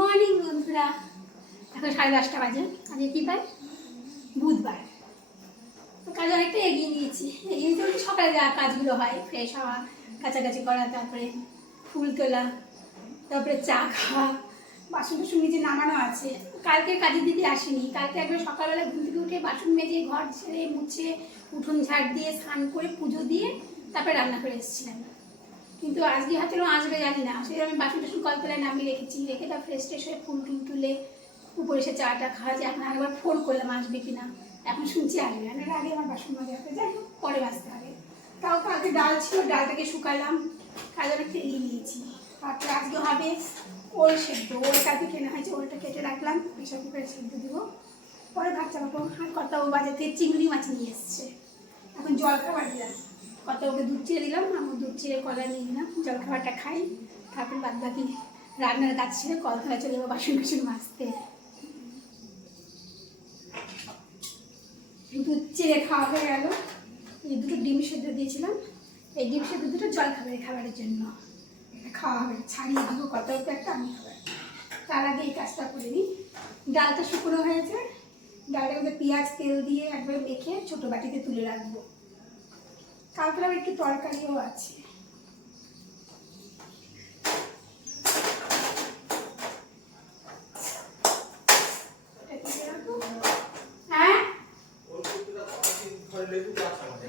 Morning বন্ধুরা, এখন 10:30 বাজে। আজকে কী পাই? বুধবার। তো কাজ অনেকটা এগিয়ে নিয়েছি। সকালে যা কাজগুলো হয়, ফ্রেশ হওয়া, কাছাকাছি করা, তারপরে ফুল তোলা, তারপরে চা খাওয়া, বাসন টাসন মেজে নামানো আছে। কালকে কাজের দিদি আসেনি। কালকে একবার সকালবেলা ঘুম থেকে উঠে বাসন মেজে ঘর ছেড়ে মুছে উঠোন ঝাড় দিয়ে স্নান করে পুজো দিয়ে তারপরে রান্না করে এসেছিলাম। কিন্তু আজকে হয়তো আসবে জানি না। আসলে আমি বাসন টাসন কলতলায় নামিয়ে রেখেছি, রেখে তার ফ্রেশ ট্রেশ হয়ে ফুল টুল তুলে উপরে এসে চাটা খাওয়া যায়। এখন একবার ফোন করলাম আসবে কিনা, এখন শুনছি আসবে না। আগে আমার বাসন মাজা হতে যাই হোক, পরে বাঁচতে হবে। তাও কালকে ডাল ছিল, ডালটাকে শুকালাম, কাজ অনেকটা এগিয়ে নিয়েছি। তারপরে আজকে হবে ওল সেদ্ধ। ওল কালকে কেনা হয়েছে, ওলটা কেটে রাখলাম, প্রেশার কুকারে সেদ্ধ দিব, পরে ভাত চাপাবো। আর কর্তাবু বাজার থেকে চিংড়ি মাছ নিয়ে এসছে, এখন জলখাবার দিলাম। কর্তাবুকে দুধ চিড়ে দিলাম, আমার দুধ চিড়ে কলা নিয়ে দিলাম, জলখাবারটা খাই। তারপরে বাদ বাকি রান্নার কাজ ছেড়ে কলখানায় চলে যাবো বাসন কুসন মাজতে। দুধ চিড়ে খাওয়া হয়ে গেল। এই দুটো ডিম সেদ্ধ দিয়েছিলাম, এই ডিম সেদ্ধ দুটো খাবারের জন্য খাওয়া হবে। ছাড়িয়ে দিব কর্তাবুকে একটা, আমি খাবার। তার আগে এই কাজটা করে নিই। ডালটা শুকনো হয়েছে, ডালের মধ্যে পেঁয়াজ তেল দিয়ে একবার মেখে ছোটো বাটিতে তুলে রাখবো। কালকে আবার একটু তরকারিও আছে।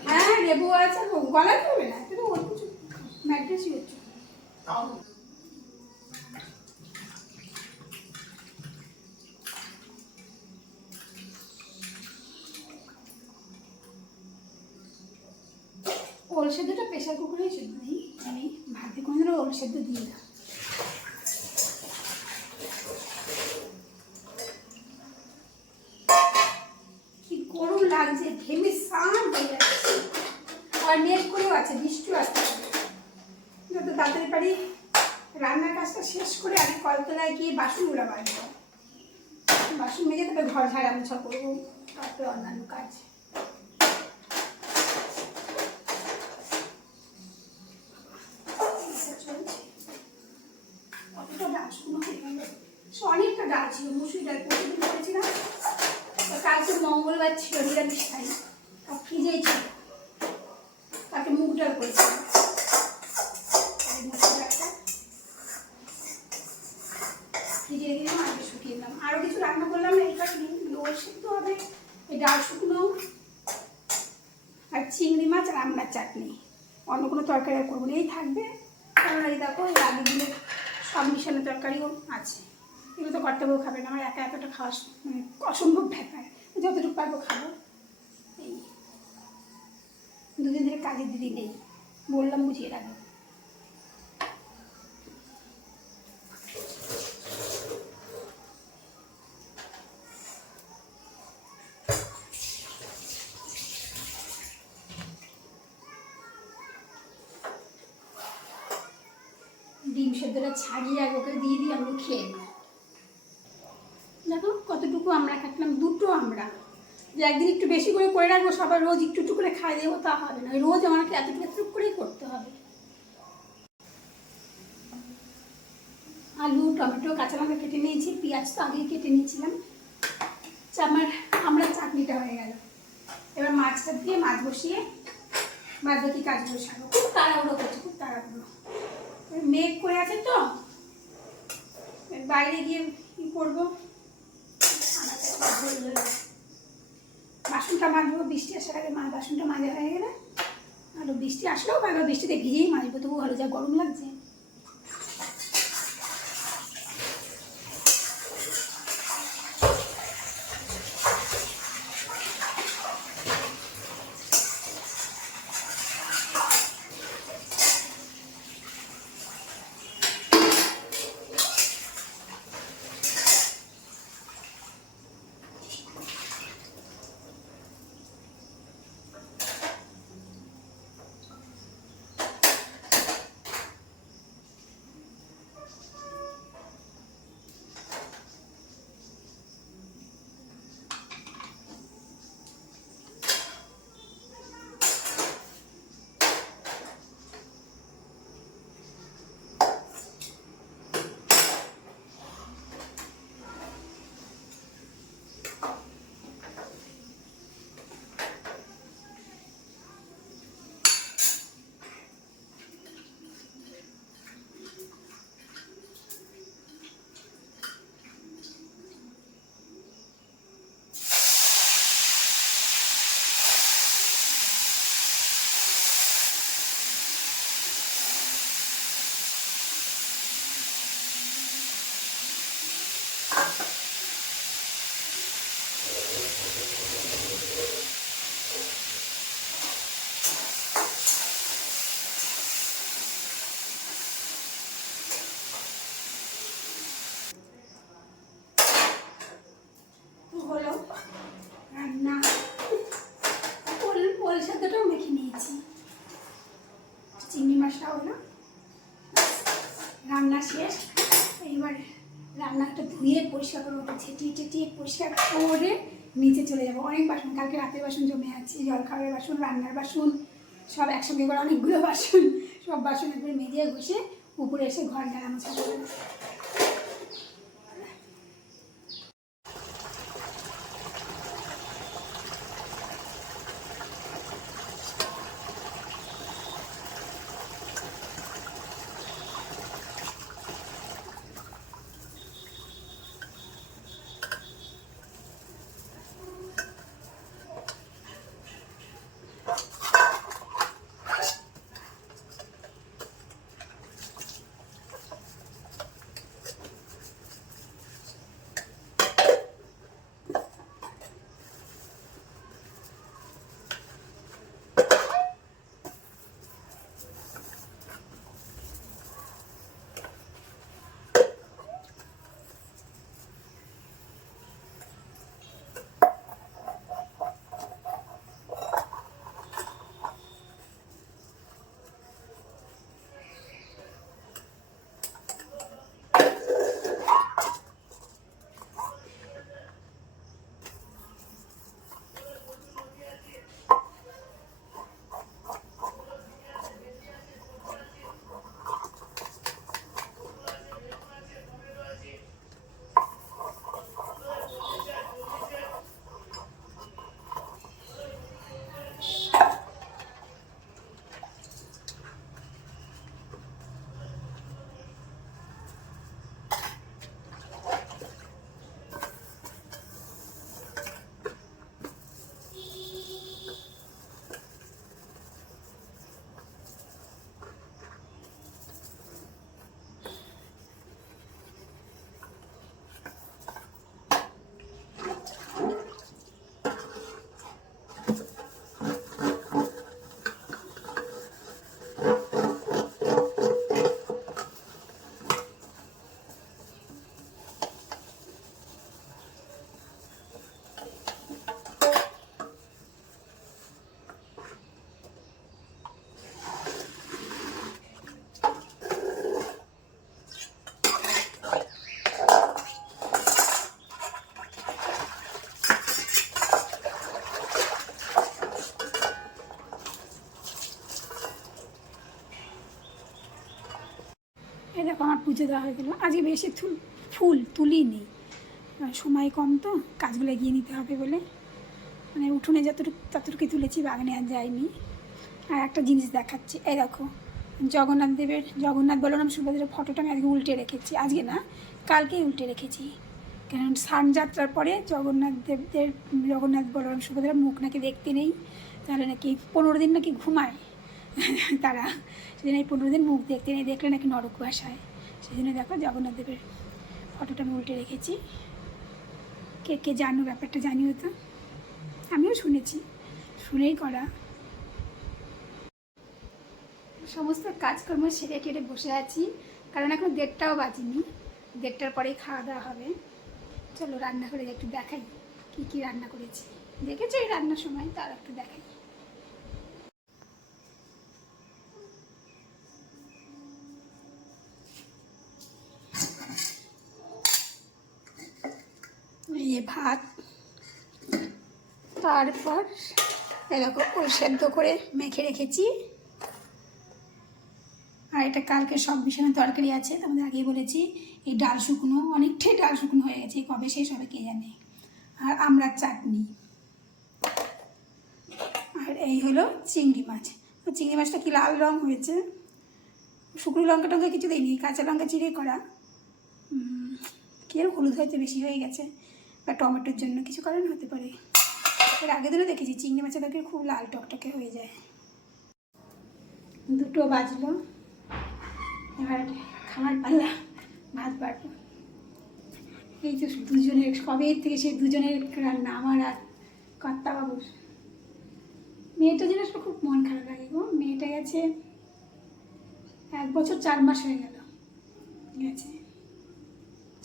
হ্যাঁ লেবু আছে, গলা করবে না, কিন্তু ওর কিছু ম্যাড্রেসই হচ্ছে। ওল সেদ্ধটা প্রেশার কুকারেই সেদ্ধ দিই, আমি ভাতে কোনোদিনও ওল সেদ্ধ দিই না। কি গরম লাগছে, ঘেমে স্নান হয়ে যাচ্ছে। আর মেঘ করেও আছে, বৃষ্টিও আসতে পারে। যত তাড়াতাড়ি পারি রান্নার কাজটা শেষ করে আগে কলতলায় গিয়ে বাসনগুলো মাজবো। বাসন মেজে তারপরে ঘর ঝাড়া মোছা করবো, তারপরে অন্যান্য কাজ। অনেকটা ডাল ছিল, মুসুরি ডাল প্রতিদিন করেছিলাম। কালকে মঙ্গলবার ছিল, নিরামিষ খাই, ফ্রিজেই ছিল। তাকে মুগ ডাল করেছিলাম, ফ্রিজে রেখে দিলাম, আগে শুকিয়ে দিলাম। আরও কিছু রান্না করলাম না, এই কারণে ওল সেদ্ধ হবে, এই ডাল শুকনো আর চিংড়ি মাছ আর আমড়ার চাটনি। অন্য কোনো তরকারি আর করবো না, এই থাকবে। কারণ এই দেখো এই আগের দিনে সব মিশানো তরকারিও আছে। এগুলো তো কর্তাবু খাবে না, আমার একা এতটা খাওয়া মানে অসম্ভব ব্যাপার। যতটুকু পারবো খাবো। এই দুদিন ধরে কাজের দিদি নেই, বললাম বুঝিয়ে রাখবো। ডিম সেদ্ধটা ছাড়িয়ে আগে ওকে দিয়ে দিই, আমি খেয়ে নিই। দেখো কতটুকু আমরা কাটলাম, দুটো আমরা। যে একদিন একটু বেশি করে রাখবো, সবাই রোজ একটু একটু করে খাই দেবো, তা হবে না। রোজ আমাকে এতটুকু এতটুকু করেই করতে হবে। আলু, টমেটো, কাঁচা লঙ্কা কেটে নিয়েছি, পেঁয়াজ তো আগেই কেটে নিয়েছিলাম। আমার আমরা চাটনিটা হয়ে গেল। এবার মাছটা দিয়ে মাছ বসিয়ে বাদ বাকি কাজগুলো সারবো। খুব তাড়াহুড়ো করছি, খুব তাড়াহুড়ো। মেঘ করে আছে তো, বাইরে গিয়ে কি করবো, বাসনটা মাজবো। বৃষ্টি আসার আগে বাসনটা মাজা হয়ে গেলে, আরও বৃষ্টি আসলেও ভালো, বৃষ্টিতে ভিজেই মাজবো, তবু ভালো, যা গরম লাগছে। রান্নাটা ধুয়ে পরিষ্কার করবো, ছেটিয়ে টেটিয়ে পরিষ্কার করে নিচে চলে যাবো। অনেক বাসন, কালকে রাতের বাসন জমে আছে, জল খাওয়ার বাসন, রান্নার বাসন, সব একসঙ্গে করে অনেকগুলো বাসন, সব বাসন একবারে মেজে ঘষে উপরে এসে ঘর ঝাড়া মোছা করবো। এই দেখো আমার পুজো দেওয়া হয়ে গেল। আজকে বেশি ফুল তুলিনি, সময় কম তো, কাজগুলো এগিয়ে নিতে হবে বলে, মানে উঠোনে ততটুকুই তুলেছি, বাগানে আর যাইনি। আর একটা জিনিস দেখাচ্ছি, এই দেখো জগন্নাথ বলরাম সুভদ্রার ফটোটা আমি আজকে উল্টে রেখেছি, আজকে না কালকেই উল্টে রেখেছি। কারণ স্নানযাত্রার পরে জগন্নাথ বলরাম সুভদ্রার মুখ নাকি দেখতে নেই, তাহলে নাকি 15 দিন নাকি ঘুমায় তারা, সেদিন এই 15 দিন মুখ দেখতে নেই, দেখলে নাকি নরক বাস হয়। সেই জন্য দেখো জগন্নাথ দেবের ফটোটা আমি উল্টে রেখেছি। কে কে জানো ব্যাপারটা জানিও তো, আমিও শুনেছি, শুনেই করা। সমস্ত কাজকর্ম সেরে টেরে বসে আছি, কারণ এখন 1:30টাও বাজেনি, 1:30টার পরেই খাওয়া দাওয়া হবে। চলো রান্না করে একটু দেখাই কী কী রান্না করেছি, দেখেছো এই রান্নার সময়, তার একটু দেখাই। এই ভাত, তারপর এরকম ওল সেদ্ধ করে মেখে রেখেছি, আর এটা কালকে সব বিছানা তরকারি আছে, তোমাদের আগেই বলেছি। এই ডাল শুকনো, অনেকটাই ডাল শুকনো হয়ে গেছে, কবে শেষ হবে কে জানে। আর আমড়ার চাটনি, আর এই হলো চিংড়ি মাছ। চিংড়ি মাছটা কি লাল রং হয়েছে, শুকনো লঙ্কা টঙ্কা কিছু দিইনি, কাঁচা লঙ্কা চিড়ে করা, কি আর হলুদ হয়তো বেশি হয়ে গেছে, বা টমেটোর জন্য কিছু কারণ হতে পারে। এর আগের দিনও দেখেছি চিংড়ি মাছের তরকারি খুব লাল টকটকে হয়ে যায়। 2টো বাজলো, এবার খাবার পাল্লা, ভাত বাড়বো। এই তো দুজনের, কবে থেকে সেই দুজনের রান্না, আমার আর কর্তাবাবুর। মেয়েটা যেন আসলে খুব মন খারাপ লাগে গো, মেয়েটা গেছে 1 বছর 4 মাস হয়ে গেল গেছে।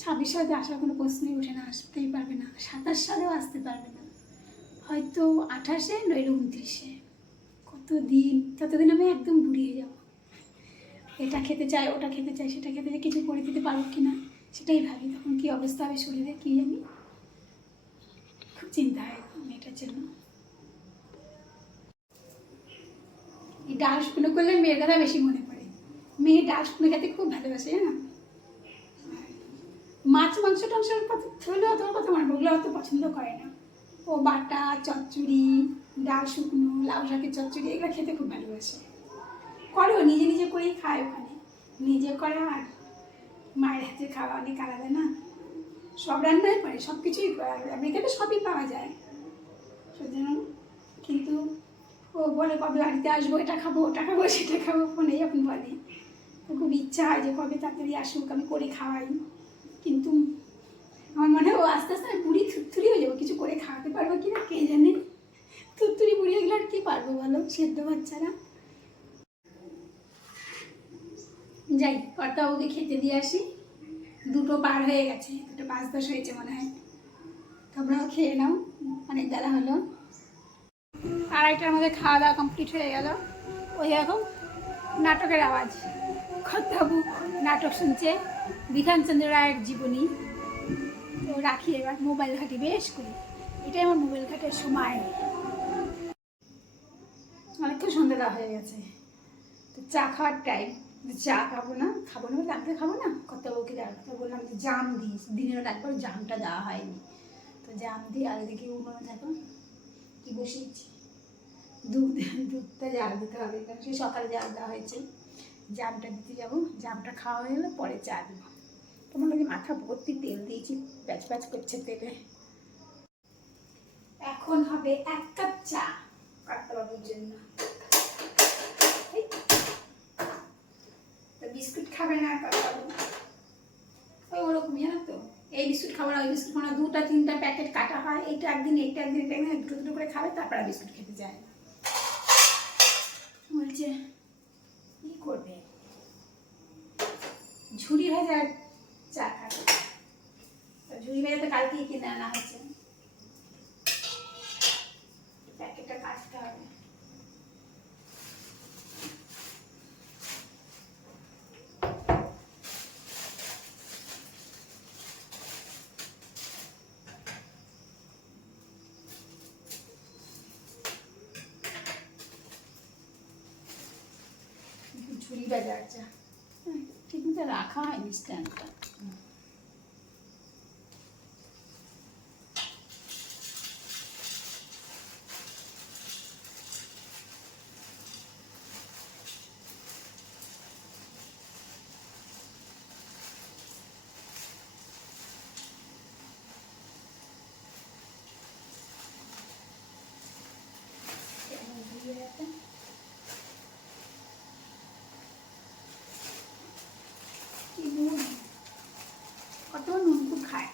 26 সালে আসার কোনো প্রশ্নই ওঠে না, আসতেই পারবে না, 27 সালেও আসতে পারবে না, হয়তো 28-এ নইলে 29-এ, কতদিন, ততদিন আমি একদম বুড়িয়ে যাব। এটা খেতে চাই, ওটা খেতে চাই, সেটা খেতে চাই, কিছু করে দিতে পারবো কি না সেটাই ভাবি তখন কী অবস্থা হবে শরীরে কী জানি, খুব চিন্তা হয় মেয়েটার জন্য। এই ডাল শুকনো করলে মেয়ের কথা বেশি মনে পড়ে। মেয়ে ডাল শুকনো খেতে খুব ভালোবাসে, জানো। মাছ মাংস টাংসের কথা হলেও তোর কথা মনে ওগুলো অত পছন্দ করে না। ও বাটা চচ্চড়ি, ডাল শুকনো, লাউ শাকের চচ্চড়ি এগুলো খেতে খুব ভালোবাসে। করে ও নিজে নিজে করেই খায়, ওখানে নিজে করে। আর মায়ের হাতে খাওয়া অনেক আলাদা না, সব রান্নাই পারে, সব কিছুই আমেরিকাতে সবই পাওয়া যায় সেজন্য। কিন্তু ও বলে কবে বাড়িতে আসবো, এটা খাবো ওটা খাবো সেটা খাবো, ফোনে যখন বলে খুব ইচ্ছা হয় যে কবে তাড়াতাড়ি আসুক আমি করে খাওয়াই। কিন্তু আমার মনে হয় ও আস্তে আস্তে বুড়ি থুরথুরি হয়ে যাবো, কিছু করে খাওয়াতে পারবো কি না কে জানে। থুরথুরি বুড়ি এগুলো আর কি পারবো বলো, সেদ্ধ বাচ্চারা। যাই কর্তাবাবুকে খেতে দিয়ে আসি, 2টো পার হয়ে গেছে, 2টো 5-10 হয়েছে মনে হয়। তোমরাও খেয়ে নাও, অনেক বেলা হলো। 2:30টার মধ্যে খাওয়া দাওয়া কমপ্লিট হয়ে গেল। ওই এখন নাটকের আওয়াজ, কর্তাবাবু নাটক শুনছে, বিধানচন্দ্র রায়ের জীবনী। তো রাখি এবার, মোবাইল ঘাঁটি বেশ করি, এটাই আমার মোবাইল ঘাটের সময়। অনেকক্ষণ সন্ধ্যা দেওয়া হয়ে গেছে, তো চা খাওয়ার টাইম। চা খাবো না বলে রাখতে খাবো না, কর্তাবাবুকে তো বললাম যে জাম দিই, দিনের একবার জামটা দেওয়া হয়নি, তো জাম দিই। আর এদিকে উনুনে দেখো কি বসিয়েছি, দুধটা জাল দিতে হবে, কারণ সেই সকালে জাল দেওয়া হয়েছে। জামটা দিতে যাবো, জামটা খাওয়া হয়ে গেলে পরে চা দেবো। তোমার লাগে মাথা ভর্তি তেল দিয়েছি, প্যাচ প্যাচ করছে তেলে। এখন হবে 1 কাপ চা কর্তাবাবুর জন্য। তো বিস্কুট খাবে না কর্তাবাবু, ওই ওরকমই, জানো তো। এই বিস্কুট খাবো না ওই বিস্কুট খাবো না, 2-3টা প্যাকেট কাটা হয়, এইটা একদিন এইটা একদিন এটা একদিন, 2-2 করে খাবে, তারপর আর বিস্কুট খেতে যায়। বলছে কি করবে, ঝুড়ি ভাজা চা খাবে। ঝুড়ি ভাজা তো কালকেই কিনে আনা হয়েছে, প্যাকেটটা কাটতে হবে। ঝুড়ি ভাজা চা ঠিক মতো রাখা হয়নি স্ট্যান্ডটা। কত নুন খুব খায়,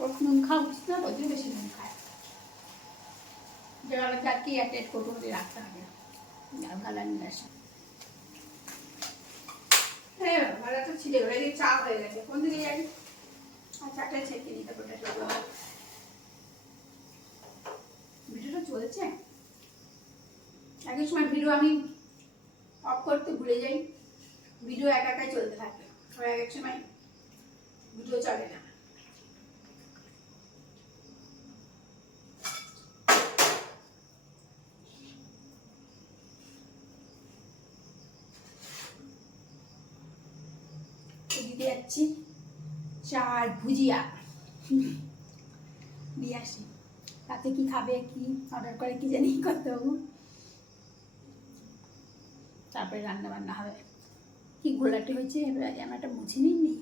ওর নুন খাওয়া উচিত না, ওই জন্য বেশি নুন খায়। যারা যাকে অ্যাটেড করবো রাখতে হবে, গালা নিয়ে আসে। হ্যাঁ ভালো তো ছিটে গেলে চা হয়ে গেছে, কোন দিকে যাই। আর চাটা ছেঁকে নিতে হবে। ভিডিওটা চলছে, এক সময় ভিডিও আমি অফ করতে ভুলে যাই, ভিডিও একা একাই চলতে থাকে, আর এক সময় ভিডিও চলে না। দিতে যাচ্ছি চা আর ভুজিয়া দিয়ে আসি। রাতে কি খাবে, কি অর্ডার করে কি জানি করতে হবে, তারপরে রান্না বান্না হবে। কি ঘোলাটে হয়েছে এবার, আমি একটা মুছে নিই।